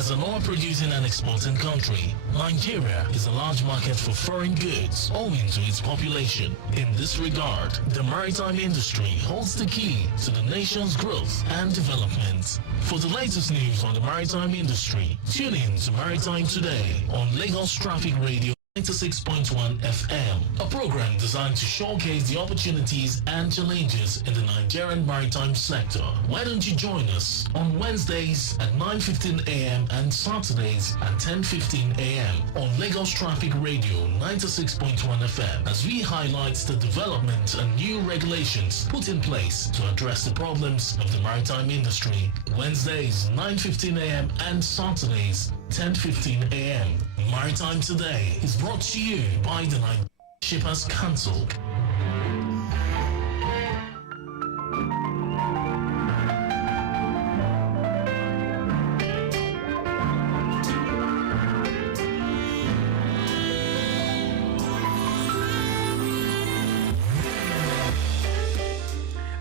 As an oil-producing and exporting country, Nigeria is a large market for foreign goods owing to its population. In this regard, the maritime industry holds the key to the nation's growth and development. For the latest news on the maritime industry, tune in to Maritime Today on Lagos Traffic Radio 96.1 FM, a program designed to showcase the opportunities and challenges in the Nigerian maritime sector. Why don't you join us on Wednesdays at 9:15 a.m. and Saturdays at 10:15 a.m. on Lagos Traffic Radio 96.1 FM as we highlight the development and new regulations put in place to address the problems of the maritime industry. Wednesdays 9:15 a.m. and Saturdays 10:15 a.m. Maritime Today is brought to you by the Nigerian Shippers Council.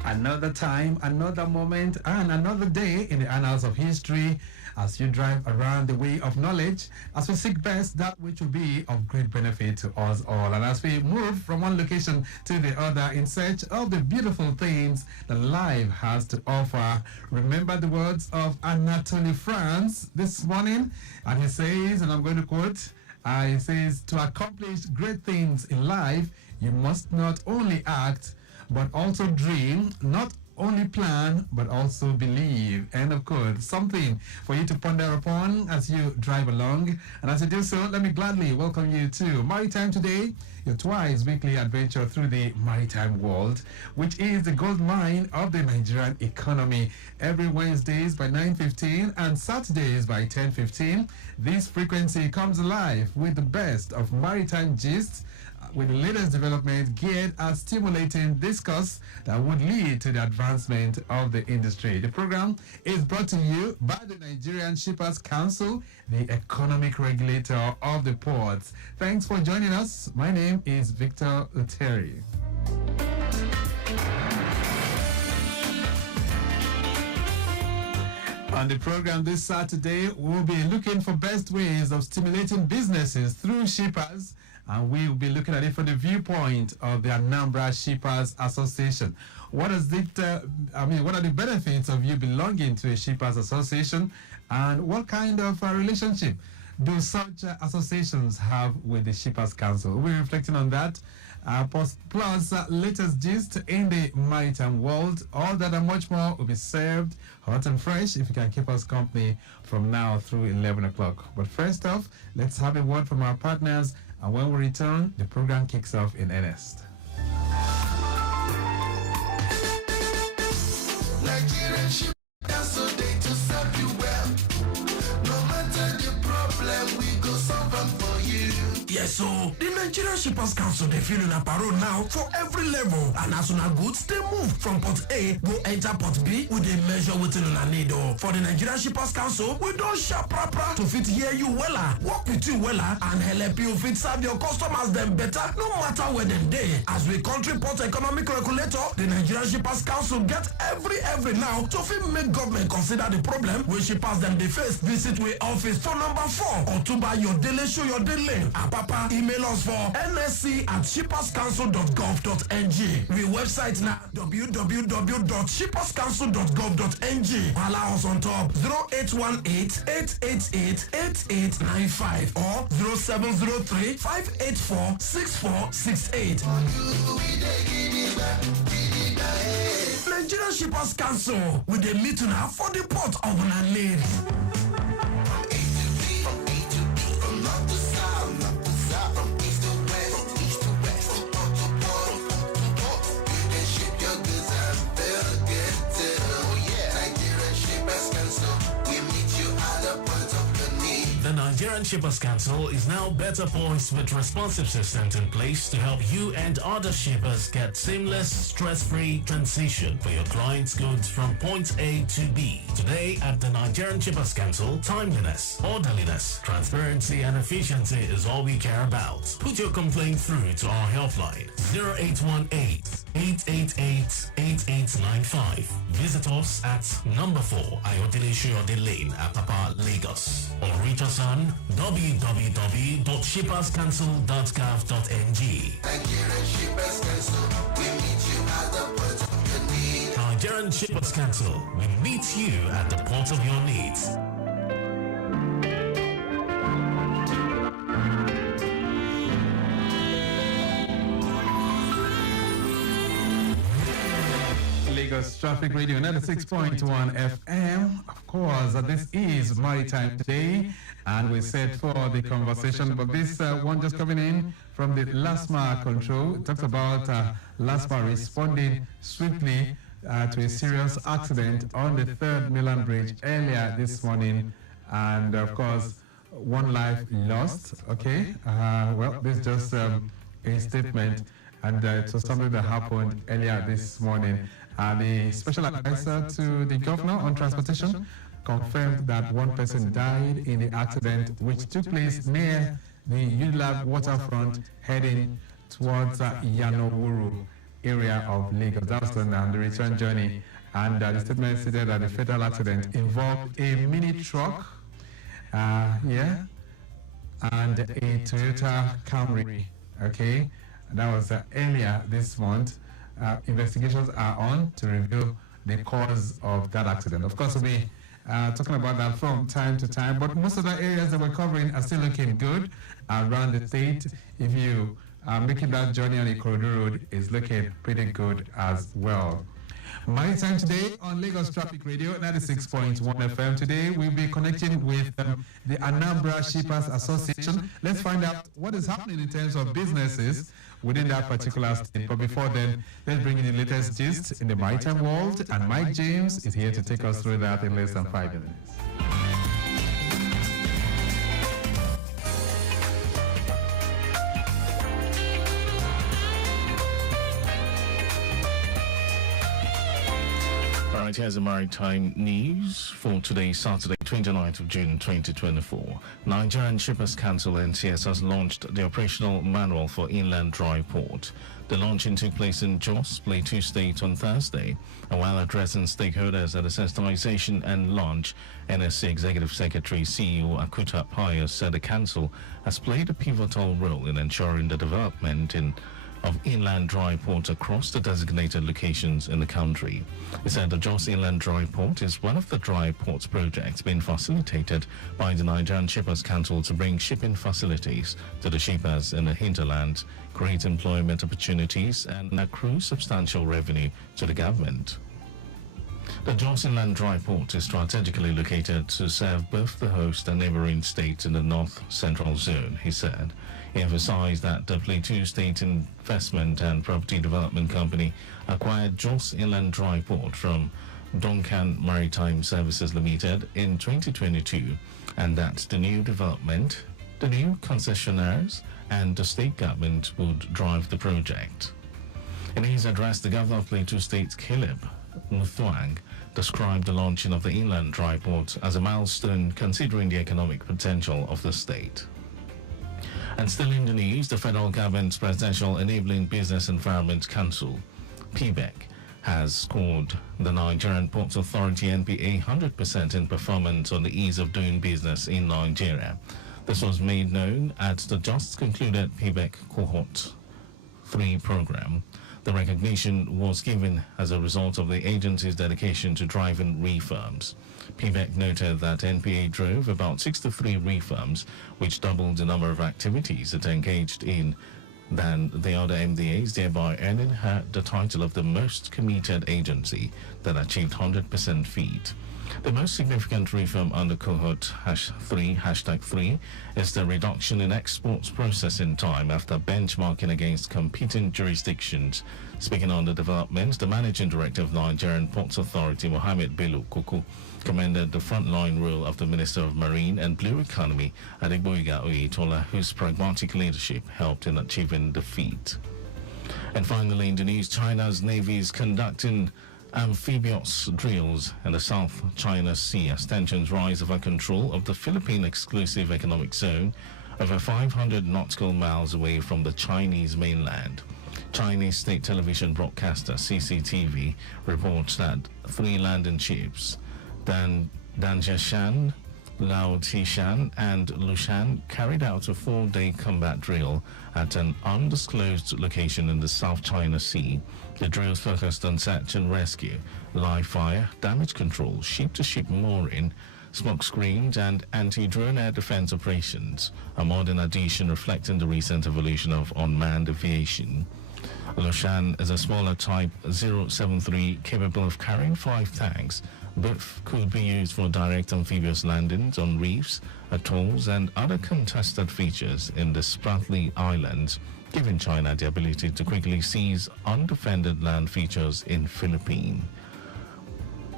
Another time, another moment, and another day in the annals of history as you drive around the way of knowledge, as we seek best that which will be of great benefit to us all, and as we move from one location to the other in search of the beautiful things that life has to offer. Remember the words of Anatole France this morning, and he says, and I'm going to quote, he says, to accomplish great things in life, you must not only act, but also dream, not only plan, but also believe. End of quote. Something for you to ponder upon as you drive along. And as you do so, let me gladly welcome you to Maritime Today, your twice weekly adventure through the maritime world, which is the gold mine of the Nigerian economy. Every Wednesdays by 9:15 and Saturdays by 10:15, this frequency comes alive with the best of maritime gists, with the latest development geared at stimulating discourse that would lead to the advancement of the industry. The program is brought to you by the Nigerian Shippers Council, the economic regulator of the ports. Thanks for joining us. My name is Victor Oteri. On the program this Saturday, we'll be looking for best ways of stimulating businesses through shippers, and we will be looking at it from the viewpoint of the Anambra Shippers Association. What does it, what are the benefits of you belonging to a Shippers Association, and what kind of relationship do such associations have with the Shippers Council? We'll be reflecting on that, plus latest gist in the maritime world. All that and much more will be served hot and fresh if you can keep us company from now through 11 o'clock. But first off, let's have a word from our partners, and when we return, the program kicks off in earnest. Nigerian Shippers Council, they to serve you well. No matter the problem, we go solve them for you. Yes, so the Nigerian Shippers Council, they feel in a parole now for every level. And as soon as goods, they move from port A, go enter port B, with a measure within a need. For the Nigerian Shippers Council, we don't sharp proper to fit hear you weller, work with you weller, and help you fit serve your customers them better, no matter where them day. As we country port economic regulator, the Nigerian Shippers Council get every now to fit make government consider the problem when shippers them they face. Visit we office for number 4 or to buy your daily show your daily. Papa, email us for nsc@shipperscouncil.gov.ng. We website now www.shipperscouncil.gov.ng. Allow us on top 0818-888-8895 or 0703-584-6468. Nigerian Shippers Council with the meeting now for the port of Naneri. The Nigerian Shippers Council is now better poised with responsive systems in place to help you and other shippers get seamless, stress-free transition for your clients' goods from point A to B. Today at the Nigerian Shippers Council, timeliness, orderliness, transparency and efficiency is all we care about. Put your complaint through to our helpline 0818 888-8895. Visit us at number 4 Ayodele Shoyode Lane, Apapa, Lagos. Or reach us on www.shipperscouncil.gov.ng. Nigerian Shippers Council, we meet you at the point of your need. Nigerian Shippers Council, we meet you at the port of your needs. Lagos Traffic Radio 96.1 FM. Of course, this is Maritime Today, and we set for the conversation. But this one just coming in from the LASMA control. It talks about LASMA responding swiftly to a serious accident on the 3rd Milan Bridge earlier this morning, and of course, one life lost. Okay, well, this is just a statement, and it was something that happened earlier this morning. The special advisor to the governor on transportation confirmed that one person died in the accident, which took place near the Unilag waterfront heading towards Yanowuru area of Lagos. That was on the return journey. And the statement stated that the fatal accident involved a mini truck, and a Toyota Camry. Okay, that was earlier this month. Investigations are on to reveal the cause of that accident. Of course, we'll be talking about that from time to time, but most of the areas that we're covering are still looking good around the state. If you are making that journey on Ikorodu Road, is looking pretty good as well. Maritime Today on Lagos Traffic Radio 96.1 FM. Today we'll be connecting with the Anambra Shippers Association. Let's find out what is happening in terms of businesses within that particular state. But before then, let's bring in the latest gist in the maritime world, and Mike James is here to take us through that in less than 5 minutes. Alright, here's the maritime news for today, Saturday, 29th of June 2024. Nigerian Shippers Council (NCS) has launched the operational manual for inland dry port. The launching took place in Jos, Plateau State on Thursday, and while addressing stakeholders at the sensitization and launch, NSC Executive Secretary CEO Akuta Pius said the council has played a pivotal role in ensuring the development of inland dry ports across the designated locations in the country. He said the Jos Inland Dry Port is one of the dry ports projects being facilitated by the Nigerian Shippers Council to bring shipping facilities to the shippers in the hinterland, create employment opportunities, and accrue substantial revenue to the government. The Jos Inland Dry Port is strategically located to serve both the host and neighboring states in the North Central Zone, he said. He emphasized that the Plateau State Investment and Property Development Company acquired Jos Inland Dry Port from Duncan Maritime Services Limited in 2022, and that the new development, the new concessionaires, and the state government would drive the project. In his address, the governor of Plateau State, Caleb Muthuang, described the launching of the inland dry port as a milestone considering the economic potential of the state. And still in the news, the federal government's Presidential Enabling Business Environment Council, PBEC, has scored the Nigerian Ports Authority (NPA) 100% in performance on the ease of doing business in Nigeria. This was made known at the just concluded PBEC Cohort 3 program. The recognition was given as a result of the agency's dedication to driving reforms. PBEC noted that NPA drove about 63 reforms, which doubled the number of activities it engaged in than the other MDAs, thereby earning her the title of the most committed agency that achieved 100% feat. The most significant reform under cohort #3 is the reduction in exports processing time after benchmarking against competing jurisdictions. Speaking on the development, the managing director of Nigerian Ports Authority, Mohammed Bello Koko, commended the frontline role of the Minister of Marine and Blue Economy, Adegboyega Oyetola, whose pragmatic leadership helped in achieving the feat. And finally, in the news, China's Navy is conducting amphibious drills in the South China Sea as tensions rise over control of the Philippine exclusive economic zone over 500 nautical miles away from the Chinese mainland. Chinese state television broadcaster CCTV reports that 3 landing ships, Danjiashan, Lao Tishan and Lushan, carried out a 4-day combat drill at an undisclosed location in the South China Sea. The drills focused on search and rescue, live fire, damage control, ship-to-ship mooring, smoke screens and anti-drone air defense operations, a modern addition reflecting the recent evolution of unmanned aviation. Lushan is a smaller Type 073 capable of carrying 5 tanks. Both could be used for direct amphibious landings on reefs, atolls and other contested features in the Spratly Islands, giving China the ability to quickly seize undefended land features in Philippines.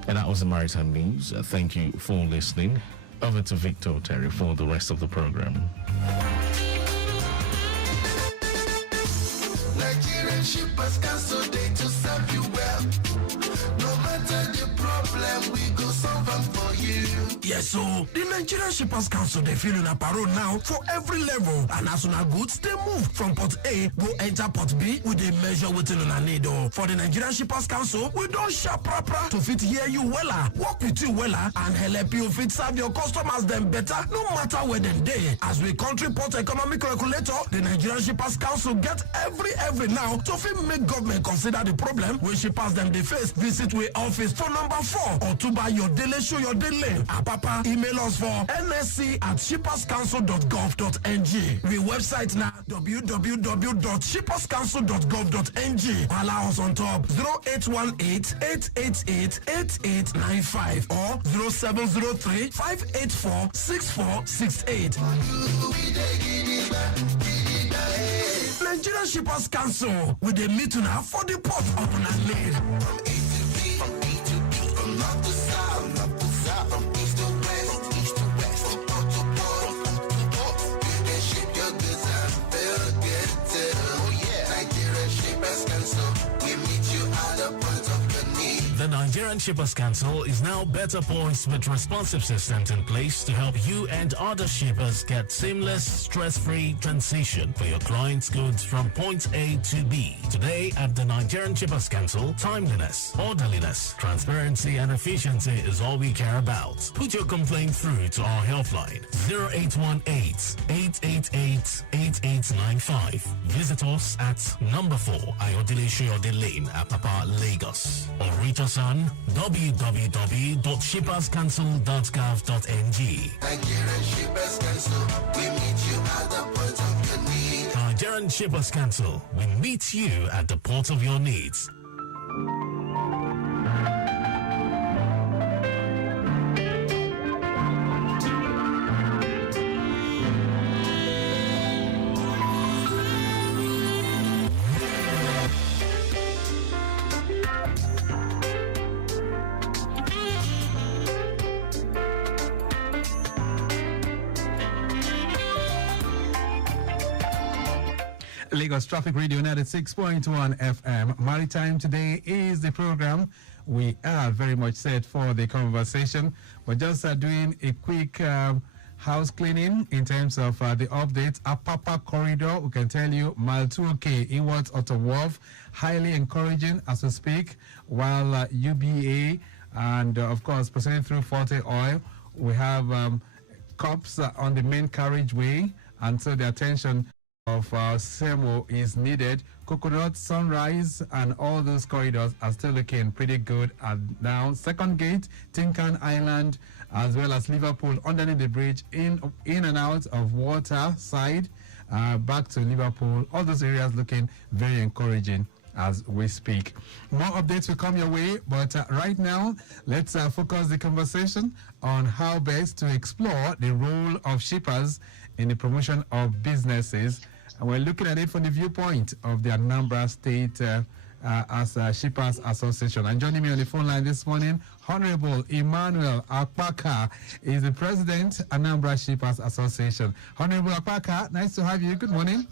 And that was the Maritime News. Thank you for listening. Over to Victor Oteri for the rest of the program. Nigerian shippers cancel day to serve you well. No matter the problem, we go solve them for you. Yes, so the Nigerian Shippers Council, they feel in a parole now for every level. And as soon as goods, they move from Port A, go enter Port B, with a measure within on a need. For the Nigerian Shippers Council, we don't sharp proper to fit hear you wella, work with you wella, and help you fit serve your customers them better, no matter where them day. As we country port economic regulator, the Nigerian Shippers Council get every now to fit make government consider the problem when shippers them they face. Visit we office for number 4 or to buy your daily show your daily. Papa, email us for nsc@shipperscouncil.gov.ng. We website now www.shipperscouncil.gov.ng. Allow us on top 0818-888-8895 or 0703-584-6468. Nigerian Shippers Council with the meeting now for the port of Nigerian. From A to B, from B to B, from north to south, from east to west, from port to port, you can ship your goods and feel good too. Oh yeah, Nigerian Shippers Council, we meet you at the point of your need. The Nigerian Shippers Council is now better poised with responsive systems in place to help you and other shippers get seamless, stress-free transition for your clients' goods from point A to B. Today at the Nigerian Shippers Council, timeliness, orderliness, transparency and efficiency is all we care about. Put your complaint through to our helpline 0818-888-8895. Visit us at number 4 Ayodele Shoyode Lane, Apapa, Lagos, or reach us on www.shipperscouncil.gov.ng. Nigerian Shippers Council, we meet you at the point of your need. Nigerian Shippers Council, we meet you at the port of your needs. Lagos Traffic Radio 96.1 FM. Maritime Today is the program. We are very much set for the conversation. We're just doing a quick house cleaning in terms of the updates. Apapa Corridor, we can tell you, mile 2OK, inwards Auto Wharf, highly encouraging as we speak, while UBA and, of course, proceeding through Forte Oil, we have cops on the main carriageway, and so the attention of SEMO is needed. Coconut, Sunrise, and all those corridors are still looking pretty good. And now, Second Gate, Tinkan Island, as well as Liverpool, underneath the bridge, in and out of water side, back to Liverpool. All those areas looking very encouraging as we speak. More updates will come your way, but right now, let's focus the conversation on how best to explore the role of shippers in the promotion of businesses. And we're looking at it from the viewpoint of the Anambra State as a Shippers Association. And joining me on the phone line this morning, Honorable Emmanuel Akpaka is the President, Anambra Shippers Association. Honorable Akpaka, nice to have you. Good morning.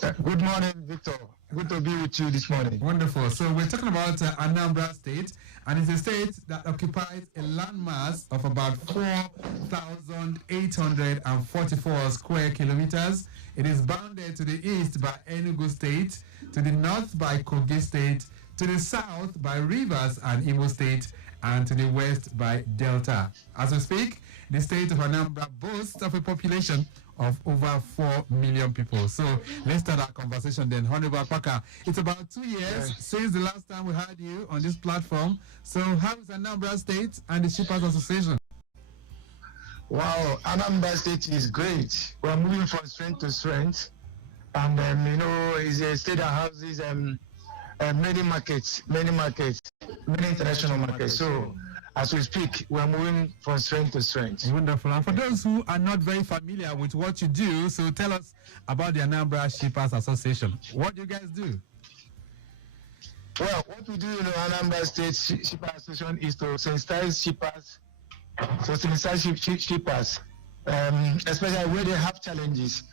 Good morning, Victor. Good to be with you this morning. Wonderful. So we're talking about Anambra State, and it's a state that occupies a landmass of about 4,844 square kilometers. It is bounded to the east by Enugu State, to the north by Kogi State, to the south by Rivers and Imo State, and to the west by Delta. As we speak, the state of Anambra boasts of a population of over 4 million people. So let's start our conversation then. Honorable Apaka, it's about 2 years since the last time we had you on this platform. So how is Anambra State and the Shippers Association? Wow, Anambra State is great. We're moving from strength to strength. And, it's a state that houses many markets, many international markets. So as we speak, we're moving from strength to strength. Wonderful. And for those who are not very familiar with what you do, so tell us about the Anambra Shippers Association. What do you guys do? Well, what we do in the Anambra State Shippers Association is to sensitize shippers, especially where they have challenges.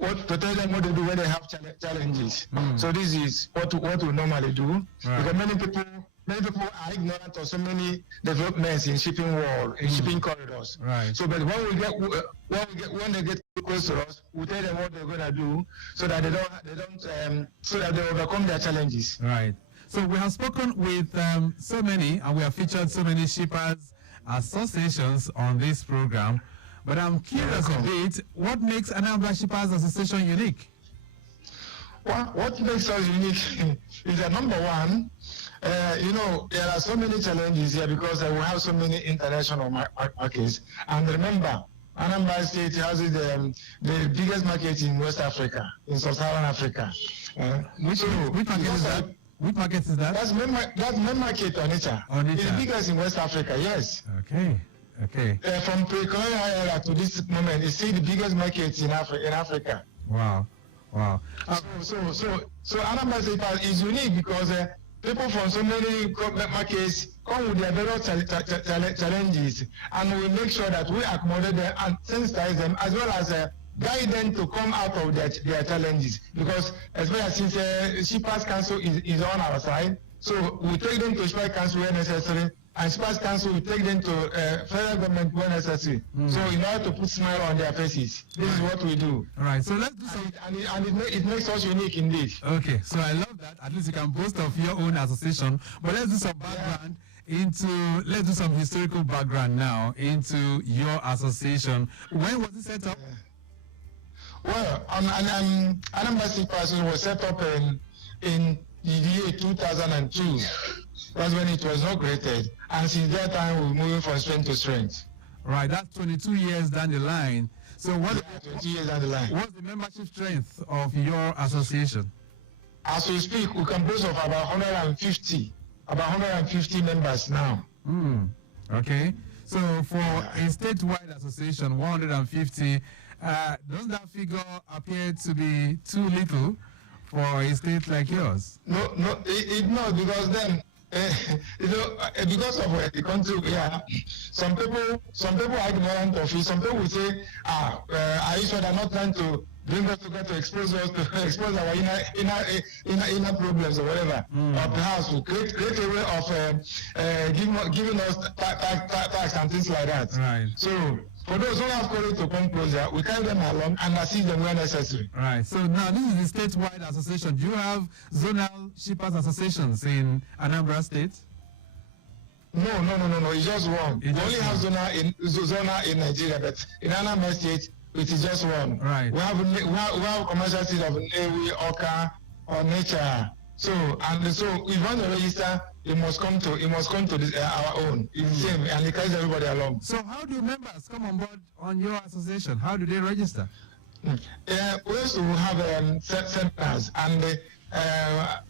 To tell them what to do when they have challenges. So this is what we normally do. Right. Because many people are ignorant of so many developments in shipping world, in shipping corridors. Right. So, but when they get close to us, we tell them what they're gonna do, so that they overcome their challenges. Right. So we have spoken with so many, and we have featured so many shippers associations on this program. But I'm curious a bit, what makes Anambra Shippers Association unique? What makes us unique is that number one, there are so many challenges here because we have so many international markets. And remember, Anambra State has the biggest market in West Africa, in Sub-Saharan Africa. Which market is that? That's main market, Onitsha. It's the biggest in West Africa, yes. Okay. From pre-colonial era to this moment, it's still the biggest market in Africa. Wow. So Anambra State is unique because people from so many markets come with their various challenges, and we make sure that we accommodate them and sensitize them, as well as guide them to come out of their challenges. Because especially since Shippers Council is on our side, so we take them to Shippers Council where necessary, and Shippers Council will take them to federal government when necessary. So in order to put smile on their faces, this is what we do. All right, so let's do some... And it makes us unique indeed. Okay, so I love that. At least you can boast of your own association. But let's do some background let's do some historical background now into your association. When was it set up? Well, Anambra State Association was set up in the year 2002. That's when it was inaugurated, and since that time we're moving from strength to strength. Right, that's 22 years down the line. So 20 years down the line. What's the membership strength of your association? As we speak, we can boast of about 150 members now. Okay, so for a statewide association, 150, doesn't that figure appear to be too little for a state like yours? No, because then. Because of the country we are, some people are ignorant of it. Some people will say, are you sure they're not trying to bring us together to expose our inner problems or whatever? Or perhaps to create a way of giving us tax and things like that. Right. So for those who have courage to come closer, we carry them along and assist them where necessary. Right. So now this is the statewide association. Do you have zonal shippers associations in Anambra State? No. It's just one. We only have zona in Nigeria, but in Anambra State, it is just one. Right. We have commercial cities of Nnewi, Oka, or Nature. So if you want to register, you must come to our own. It's the same, and it carries everybody along. So how do members come on board on your association? How do they register? We used to have seminars, and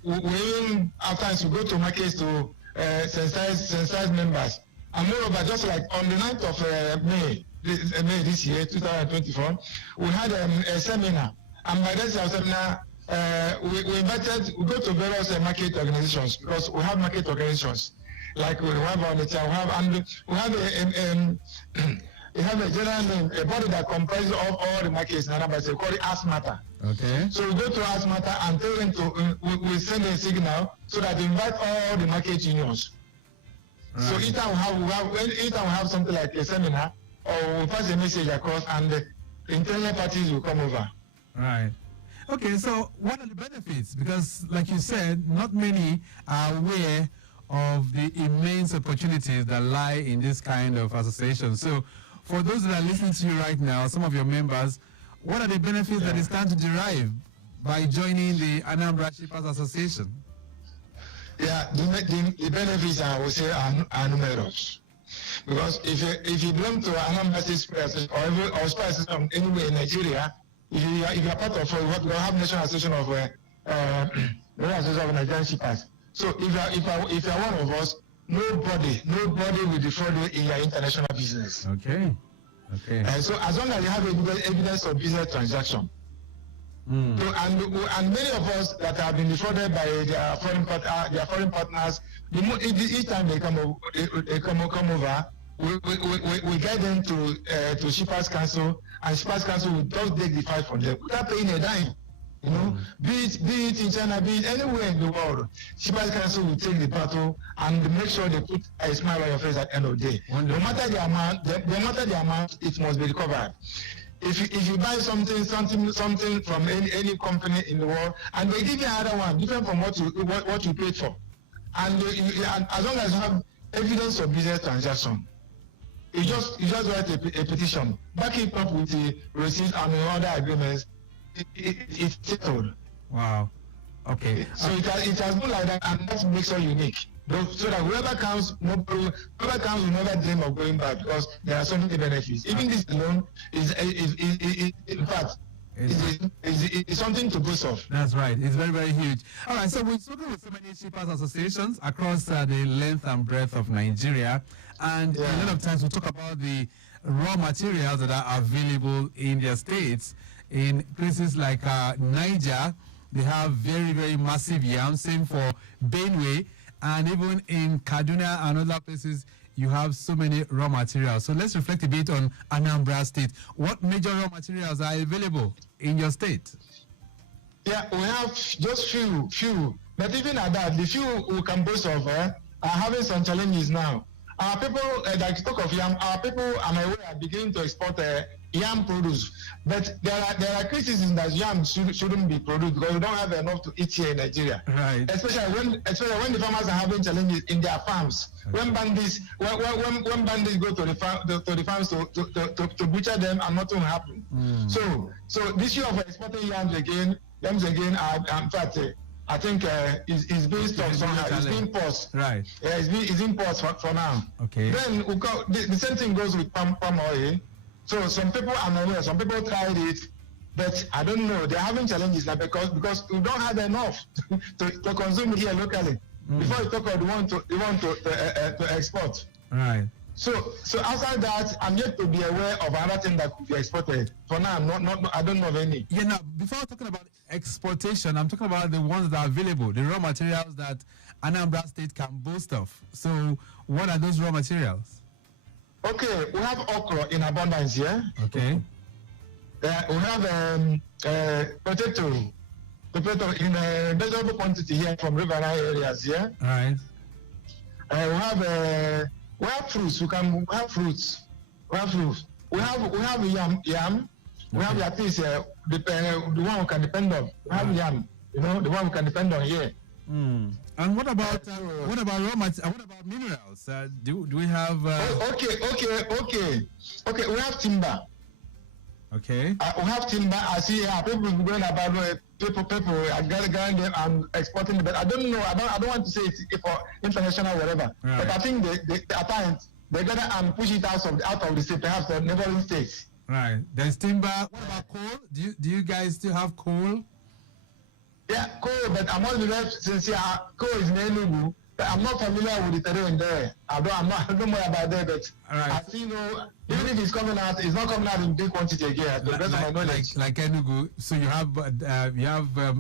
we at times we go to markets to sensitize members. And moreover, just like on the 9th of May this year, 2024, we had a seminar, and by that seminar, we go to various market organizations, because we have market organizations like we have on the we have it have a general name, a body that comprises of all the markets in Anambra State, called it ASMATA. Okay. So we go to ASMATA and tell them to, we send a signal so that they invite all the market unions. Right. So each time we have something like a seminar, or we pass a message across, and the internal parties will come over. Right. Okay, so what are the benefits? Because, like you said, not many are aware of the immense opportunities that lie in this kind of association. So, for those that are listening to you right now, some of your members, what are the benefits that they stand to derive by joining the Anambra Shippers Association? Yeah, the benefits, I would say, are numerous. Because if you belong to Anambra State or Spice System anywhere in Nigeria, if you are part of what we have National Association of Nigerian Shippers. So if you are one of us, nobody will defraud you in your international business. Okay. So as long as you have evidence of business transaction. So, and many of us that have been defrauded by their foreign partners, each time they come over, we guide them to Shippers Council, and Shippers Council will just take the fight from them without paying a dime. You know, be it in China, be it anywhere in the world, Shippers Council will take the battle and make sure they put a smile on your face at the end of the day. No matter the amount, it must be recovered. If you buy something from any company in the world, and they give you another one different from what you paid for, and as long as you have evidence of business transaction, you just write a petition, back it up with the receipts and other agreements. It's settled. Wow. Okay. So it has been like that, and that makes it unique. So that whoever comes will never dream of going back, because there are so many benefits. Even this alone is in fact it's something to boast of. That's right. It's very, very huge. All right. So we've spoken with so many shippers associations across the length and breadth of Nigeria, and a lot of times we talk about the raw materials that are available in their states. In places like Niger, they have very, very massive yams. Same for Benue, and even in Kaduna and other places, you have so many raw materials. So let's reflect a bit on Anambra State. What major raw materials are available in your state? Yeah, we have just few. But even at that, the few we can boast of are having some challenges now. Our people, like talk of yam, our people, am aware, are beginning to export yam produce. But there are criticisms that yam shouldn't be produced because we don't have enough to eat here in Nigeria. Right. Especially when the farmers are having challenges in their farms. Okay. When bandits go to the farms to butcher them, and nothing will happen. So this issue of exporting yams again are, in fact, I think is being stopped somehow. It's being paused. Right. Yeah, it's being paused for now. Okay. Then the same thing goes with palm oil. So some people are aware, some people tried it, but I don't know. They're having challenges now because we don't have enough to consume it here locally. Before you talk about the one to export. Right. So outside that, I'm yet to be aware of another thing that could be exported. For now, I don't know of any. Yeah, now, before talking about exportation, I'm talking about the ones that are available, the raw materials that Anambra State can boast of. So what are those raw materials? Okay, we have okra in abundance here. Okay. We have potato in a measurable quantity here from riverine areas here. Right. We have fruits. We have fruits. We have yam. We have at least the one we can depend on. We have yam. The one we can depend on here. And what about raw materials? What about minerals? Do we have? Okay. We have timber. Okay. We have timber. I see people going about people are gathering them and exporting them. But I don't know. I don't want to say it's for international whatever. Right. But I think they at times they gather and push it out of the state, perhaps the neighboring states. Right. There's timber. What about coal? Do you guys still have coal? Yeah, coal, but I must be very sincere. Coal is in Enugu, but I'm not familiar with the terrain there. I don't know about that, but right. I see even if it's coming out, it's not coming out in big quantity again. To the best of my knowledge. Like Enugu, so you have a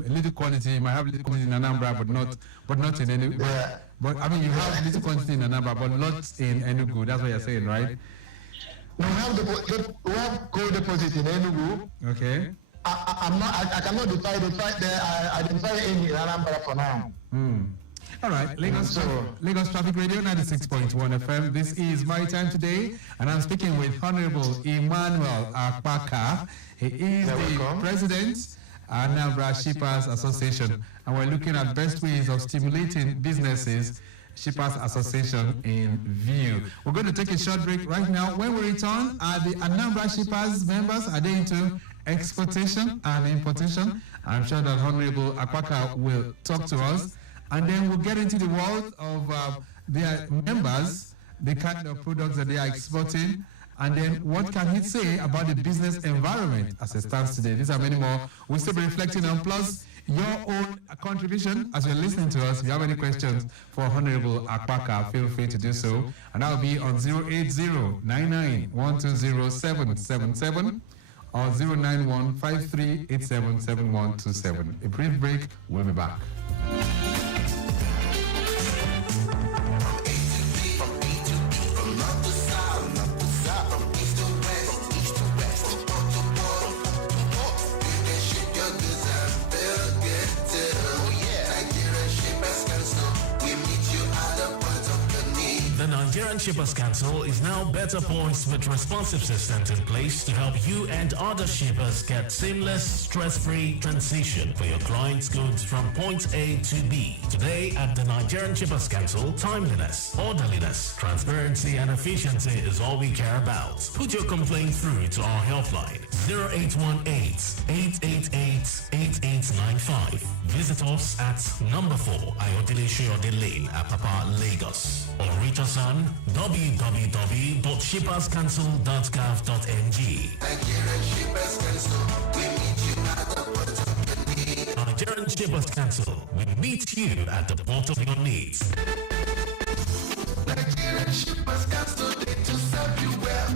little quantity. You might have little quantity in Anambra, but not in Enugu. Yeah. But I mean, you have little quantity in Anambra, but not in Enugu. That's what you're saying, right? No, we have gold deposit in Enugu. Okay. I cannot identify any in Anambra for now. All right, Lagos Traffic Radio 96.1 FM. This is Maritime Today, and I'm speaking with Honorable Emmanuel Akpaka. He is the president of Anambra Shippers Association, and we're looking at best ways of stimulating businesses. Shippers Association in view. We're going to take a short break right now. When we return, are the Anambra Shippers members, are they into exportation and importation? I'm sure that Honorable Akpaka will talk to us. And then we'll get into the world of their members, the kind of products that they are exporting, and then what can he say about the business environment as it stands today. These are many more. We'll still be reflecting on, plus your own contribution as you're listening to us. If you have any questions for Honorable Akpaka, feel free to do so. And that'll be on 080-99-120-777 or 091-5387-7127. A brief break, we'll be back. The Nigerian Shippers Council is now better poised with responsive systems in place to help you and other shippers get seamless, stress-free transition for your clients' goods from point A to B. Today at the Nigerian Shippers Council, timeliness, orderliness, transparency and efficiency is all we care about. Put your complaint through to our helpline 0818-888-8895. Visit us at number 4 Ayodele Shoyode Lane, Apapa, Lagos. Or reach us on www.shipperscouncil.gov.ng. Nigerian Shippers Council, we meet you at the port of your need. Nigerian Shippers Council, we meet you at the port of your needs. Nigerian Shippers Council, they to serve you well.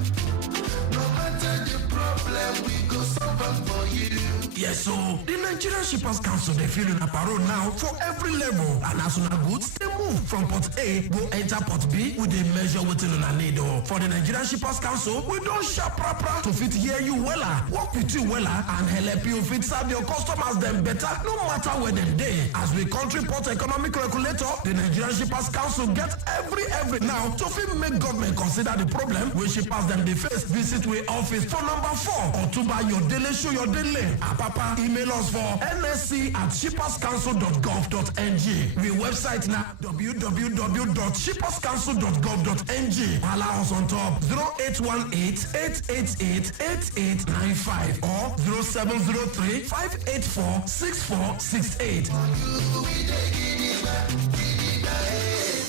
No matter the problem, we go solve them for you. Yes, so the Nigerian Shippers Council, they feel in a parole now for every level. And as soon as goods, they move from port A, go enter port B with a measure within a need. For the Nigerian Shippers Council, we don't sharp proper to fit hear you weller, work with you weller, and help you fit serve your customers them better, no matter where them day. As we country port economic regulator, the Nigerian Shippers Council get every now to fit make government consider the problem when shippers them they face. Visit we office for number 4 or to buy your daily show your daily. Papa, email us for nsc@shipperscouncil.gov.ng. We website now www.shipperscouncil.gov.ng. Allow us on top 0818-888-8895 or 0703-584-6468.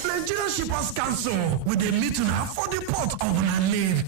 Nigerian Shippers Council with a meeting for the port of Nanir.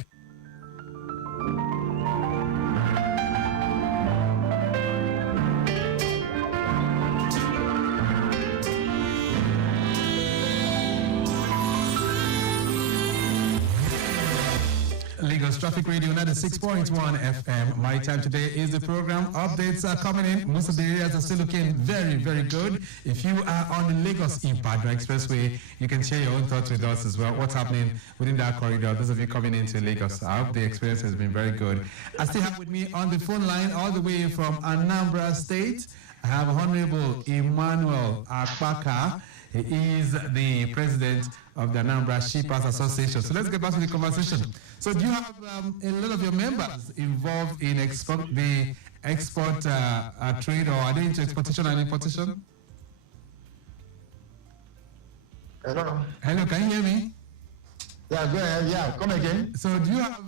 Lagos Traffic Radio 96.1 FM. My time today is the program. Updates are coming in. Most of the areas are still looking very, very good. If you are on the Lagos Ibadan Expressway, you can share your own thoughts with us as well. What's happening within that corridor? Those of you coming into Lagos, I hope the experience has been very good. I still have with me on the phone line all the way from Anambra State. I have Honorable Emmanuel Akpaka. He is the president of the Anambra Shippers Association. So let's get back to the conversation. So do you have a lot of your members involved in the export trade, or are they into exportation and importation? Hello. Hello, can you hear me? Yeah, go ahead. Yeah, come again. So do you have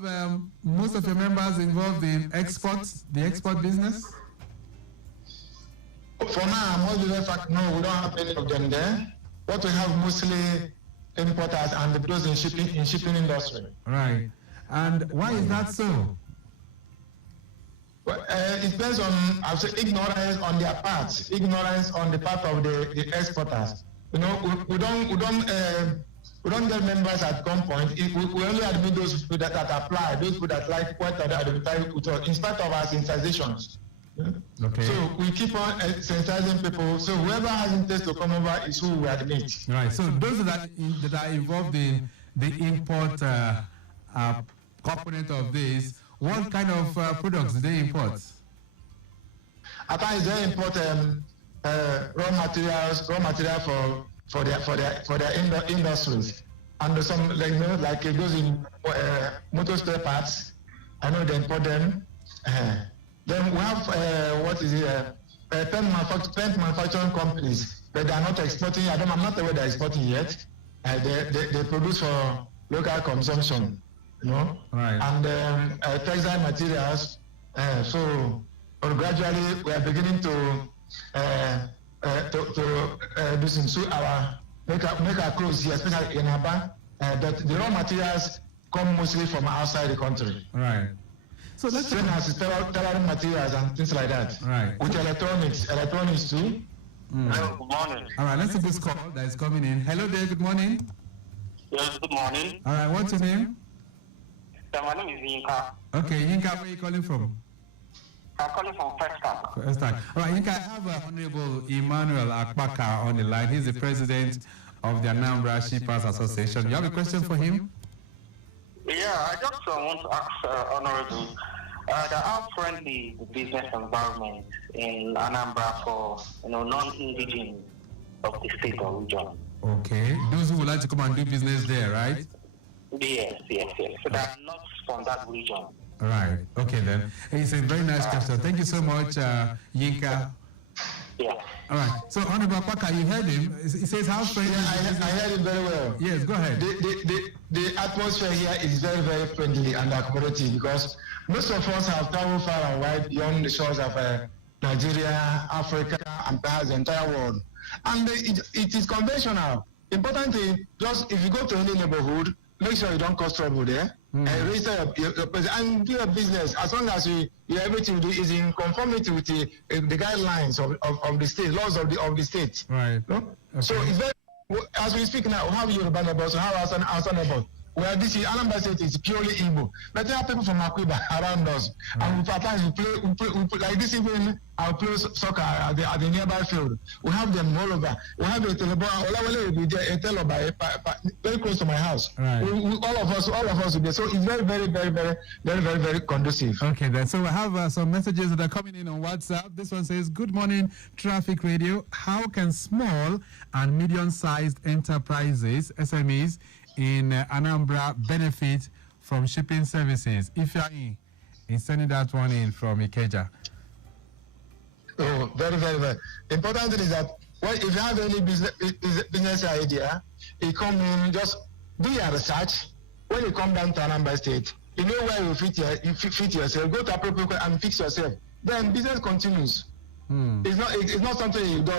most of your members involved in exports, the export business? For now, most of the fact, no, we don't have any of them there. What we have mostly importers and those in shipping industry. Right. And why is that so? Well, it depends on, I would say, ignorance on their part, ignorance on the part of the exporters. You know, we don't get members at gunpoint. We only admit those people that apply, those people that like what are advertising with us, in spite of our sensitizations. Okay. So we keep on sensitizing people. So whoever has interest to come over is who we admit. Right. So those that are involved in the import component of this, what kind of products do they import? At times they import raw material for their industries, and some like it goes in motor spare parts. I know they import them. Then we have paint manufacturing companies, but they are not exporting. I'm not aware they're exporting yet. They produce for local consumption, Right. And textile materials. So gradually we are beginning to do some make our clothes here, especially in Aba. But the raw materials come mostly from outside the country. Right. So let's same as tailoring materials and things like that. Right. With electronics too. Hello, good morning. All right, let's take this call that is coming in. Hello there, good morning. Yes, good morning. All right, what's your name? My name is Yinka. Okay, Yinka, where are you calling from? I'm calling from First. All right, Yinka, I have Honorable Emmanuel Akpaka on the line. He's the president of the Anambra Shippers Association. You have a question for him? Yeah, I just want to ask Honorable, how friendly the business environment in Anambra for non-indigenous of the state or region? Okay, those who would like to come and do business there, right? Yes. So they are not from that region. Right, okay then. It's a very nice question. Thank you so much, Yinka. Yeah. All right, so Honorable Akpaka, you heard him. He says how friendly. Yeah, I heard him very well. Yes, go ahead. The atmosphere here is very, very friendly and accommodating because most of us have traveled far and wide beyond the shores of Nigeria, Africa, and perhaps the entire world. And it is conventional. Important thing, just if you go to any neighborhood, make sure you don't cause trouble there. And register your and do your business as long as everything is in conformity with the guidelines of the state, laws of the state. Right. No? Okay. So it's very, as we speak now, we have Yoruba neighbors, we have Hausa neighbors. Well, this is Anambra State is purely Igbo. But there are people from Akuba around us, and at times we play like this evening. I'll play soccer at the nearby field. We have them all over. We have a Olawale will be there, a Teloba, very close to my house. Right. All of us will be there. So it's very conducive. Okay, then. So we have some messages that are coming in on WhatsApp. This one says, "Good morning, Traffic Radio. How can small and medium-sized enterprises (SMEs) in Anambra benefit from shipping services?" If you're in sending that one in from Ikeja. Oh, very. Important thing is that if you have any business idea, you come in, just do your research. When you come down to Anambra State, you know where you fit yourself. Go to appropriate and fix yourself. Then business continues. It's not something you do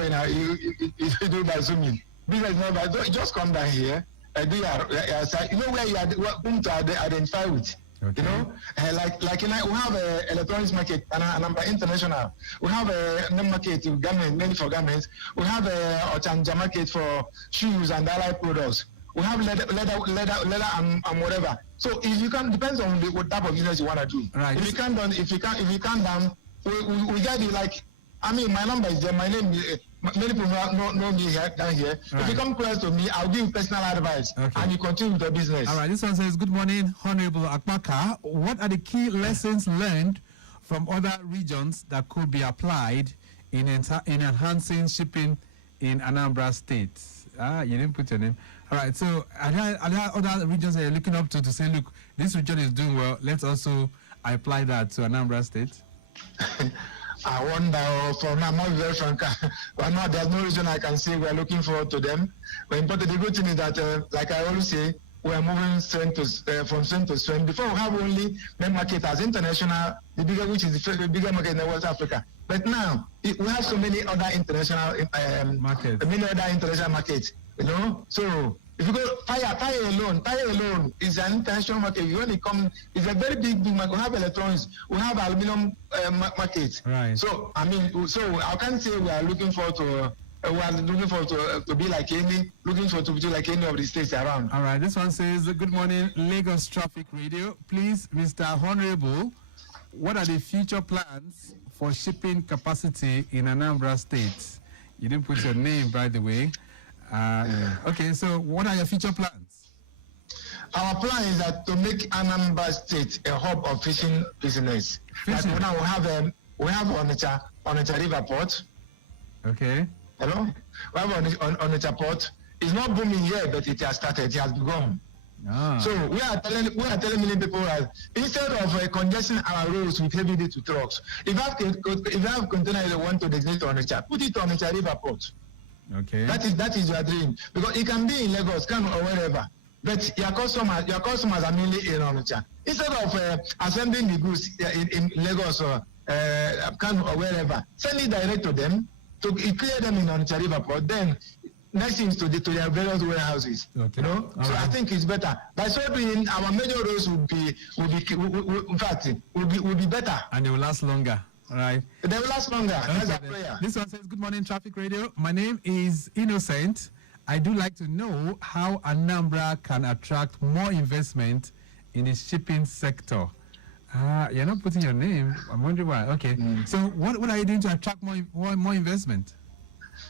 you do by zooming. Business is not by just come down here. Do your research. You know where you are going to identify with. Okay. You know, like we have a electronics market, Anambra International. We have a market with garments, mainly for garments. We have a Ochanja market for shoes and allied products. We have leather and whatever. So if you can, depends on what type of business you want to do. Right. If you can't down, we get you like. I mean, my number is there. My name is. Many people know me down here. Right. If you come close to me, I'll give you personal advice, and you continue with the business. All right. This one says, "Good morning, Honorable Akpaka. What are the key lessons learned from other regions that could be applied in enhancing shipping in Anambra State?" You didn't put your name. All right. So are there other regions that you're looking up to say, look, this region is doing well. Let's also apply that to Anambra State? I wonder, for now, I'm not very frank. But now there's no reason I can say we're looking forward to them. But the good thing is that, like I always say, we're moving from strength to strength. Before we have only main market as international, which is the bigger market in West Africa. But now we have so many other international markets. You know, so if you go tire alone is an international market. You only come, it's a very big market. We have electronics, we have aluminum market. Right. So I mean, so I can't say we are looking forward to. We are looking forward to be like any of the states around. All right. This one says, "Good morning, Lagos Traffic Radio. Please, Mr. Honorable, what are the future plans for shipping capacity in Anambra State?" You didn't put your name, by the way. Okay, so what are your future plans? our plan is that to make Anambra State a hub of fishing business. Fishing. Like now we have Onitsha River Port. Okay. Hello? We have Onitsha Port. It's not booming here, but it has started. It has begun. Ah. So we are telling many people that instead of congesting our roads with heavy duty trucks, if you have containers that want to designate on Onitsha, put it on Onitsha River Port. Okay. That is your dream, because it can be in Lagos, Kano, or wherever. But your customers are mainly in Onitsha. Instead of assembling the goods in Lagos or Kano or wherever, send it direct to them to clear them in Onitsha River Port. Then next thing is to their various warehouses. Okay. You know, All so right. I think it's better. By so doing, our major roads will be better. And they will last longer. All right. They will last longer. That's Okay, our then. prayer. This one says, good morning, Traffic Radio. My name is Innocent. I do like to know how Anambra can attract more investment in the shipping sector. You're not putting your name. I'm wondering why. Okay. So what are you doing to attract more investment?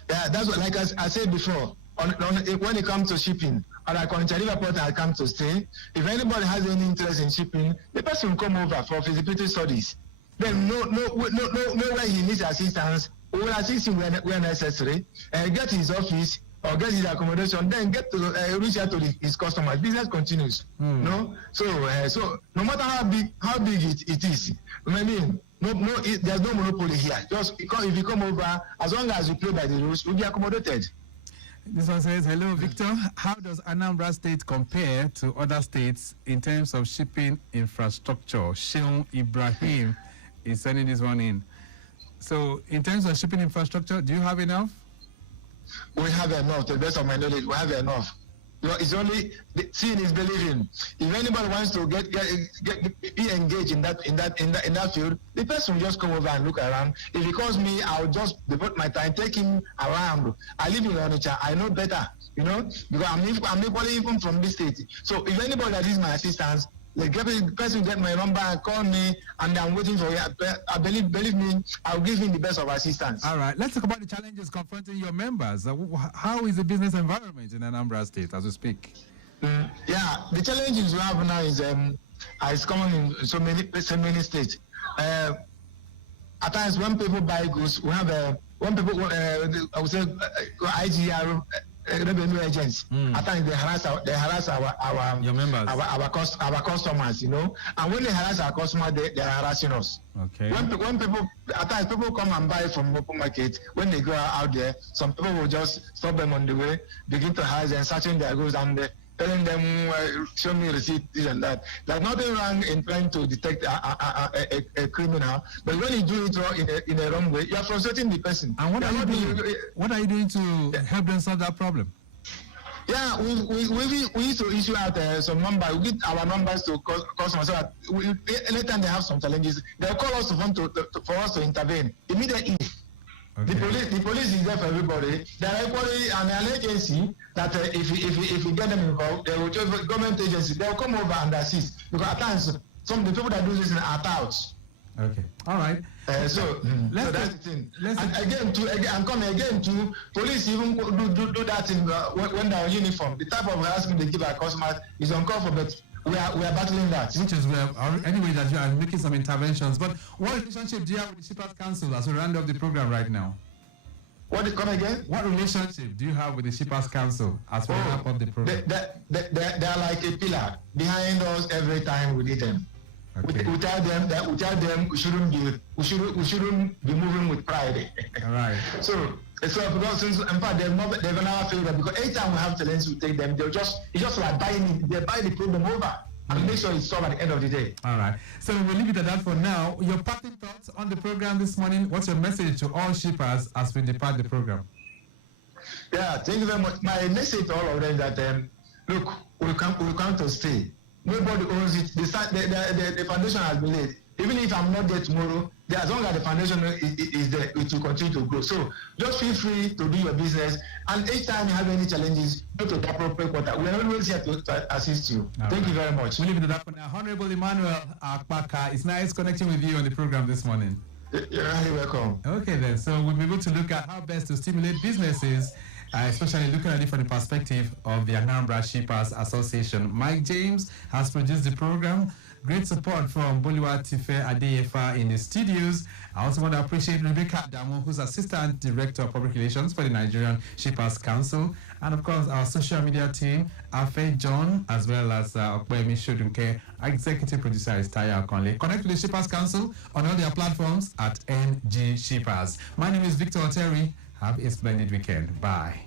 Yeah, that's what, like I said before, when it comes to shipping, or like on River Port I come to stay, if anybody has any interest in shipping, the person will come over for feasibility studies. Then no where he needs assistance, we will assist him where necessary, get his office or get his accommodation, then get to reach out to his customers. Business continues. No, so no matter how big it is, I mean, there's no monopoly here. Just if you come over, as long as you play by the rules, you'll be accommodated. This one says, hello, Victor. How does Anambra State compare to other states in terms of shipping infrastructure? Sheon Ibrahim is sending this one in. So, in terms of shipping infrastructure, do you have enough? We have enough. To the best of my knowledge, we have enough. You know, it's only seeing is believing. If anybody wants to be engaged in that field, the person will just come over and look around. If he calls me, I'll just devote my time, take him around. I live in Onitsha. I know better, you know, because I'm equally even from this state. So if anybody that needs my assistance, the person get my number and call me, and I'm waiting for it. Believe me, I'll give him the best of assistance. All right, let's talk about the challenges confronting your members. How is the business environment in Anambra State as we speak? Yeah, the challenges we have now is common in so many states. At times, when people buy goods, we have when people I would say IGR revenue agents. At times they harass our your members, our customers, you know. And when they harass our customers, they are harassing us. Okay. When people at times people come and buy from open market, when they go out there, some people will just stop them on the way, begin to harass and searching their goods and telling them, show me receipt, this and that. There's nothing wrong in trying to detect a criminal, but when you do it in a wrong way, you are frustrating the person. And what are you doing to help them solve that problem? Yeah, we used to issue out some number. We give our numbers to customers so that anytime they have some challenges, they'll call us for us to intervene immediately. Okay. The police is there for everybody. They are equally an agency that if we get them involved, they will just government agency. They will come over and assist, because at times some of the people that do this are touts. Okay. All right. So that's the thing. And I'm coming again to police even do that thing when they're on uniform. The type of harassment they give our customers is uncalled for, but we are battling that. Which is anyway that you are making some interventions. But what relationship do you have with the Shippers Council as we round up the program right now? Come again? What relationship do you have with the Shippers Council as we wrap up the program? They are like a pillar behind us every time we need them. Okay. We tell them we shouldn't be moving with pride. All right. So because since in fact they've never failed that, because anytime we have challenges we take them, it's just like they buy the problem over and make sure it's solved at the end of the day. All right. So we'll leave it at that for now. Your parting thoughts on the program this morning. What's your message to all shippers as we depart the program? Yeah, thank you very much. My message to all of them is that look, we come to stay. Nobody owns it. The foundation has been laid. Even if I'm not there tomorrow, as long as the foundation is there, it will continue to grow. So just feel free to do your business. And each time you have any challenges, go to the appropriate quarter. We are always here to assist you. Thank you very much. We'll leave it at that for now. Honorable Emmanuel Akpaka, it's nice connecting with you on the program this morning. You're really welcome. Okay then, so we'll be able to look at how best to stimulate businesses especially looking at it from the perspective of the Anambra Shippers Association. Mike James has produced the program. Great support from Boliwa Tife Adeyefa in the studios. I also want to appreciate Rebecca Damo, who's Assistant Director of Public Relations for the Nigerian Shippers Council. And of course, our social media team, Afe John, as well as Okpemi Shodunke. Our executive producer is Taya Okonle. Connect with the Shippers Council on all their platforms at NG Shippers. My name is Victor Oteri. Have a splendid weekend. Bye.